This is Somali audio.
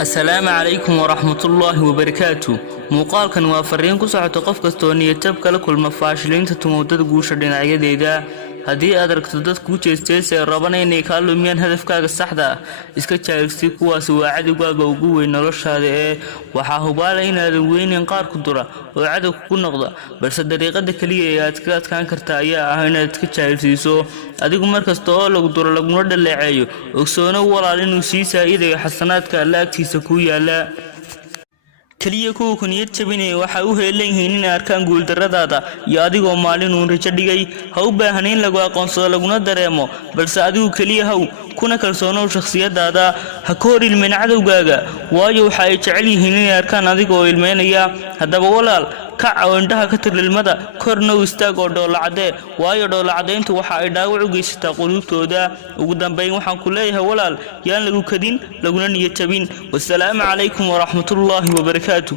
السلام عليكم ورحمة الله وبركاته. مقال كان وافرين كسعة قف كستونية تبقى لكل مفاشلين تتمودد قوشة دينعية ديدا هدي أدرك تدد كوشة استيسي الرابنا إني كالو ميان هدف كاق السحدة إسكا تشاركسي كواس وعدو قاقا وقوة نرش هذا وحاهو بالين هذوين ينقار كدرة وعدو كون نقضة بس الدريقة دكالية ياتكات كان كرتايا هنا تكتشاركسيسو أديكو مركز طوال وقدرة لقنود اللي عايو وكسونا ورالين وسيسا إذا حسنات كالاكتي سكويا لا kaliya kuwa kuniyad jabinay waxa uu heelayeen in arkaan guul daradaada iyo adigoo maalin uu rajo dhigay ha u baahnayn lagu aqoonsado laguna dareemo balse adigu kaliya haw kuna kalsoonow shakhsiyadaada ha koor ilmin cadawgaaga waayo waxa ay jecel yihiin in arkaan adigoo ilmeynaya haddaba walaal ka caawindaha ka tirlilmada korna u istaag oo dhoolacade waayo dhoolacadeyntu waxa ay dhaawac u geysataa qulubtooda ugu dambeyn waxaan ku leeyahay walaal yaan lagu kadin laguna niyad jabin wassalaamu calaykum waraxmatullaahi wabarakaatuh.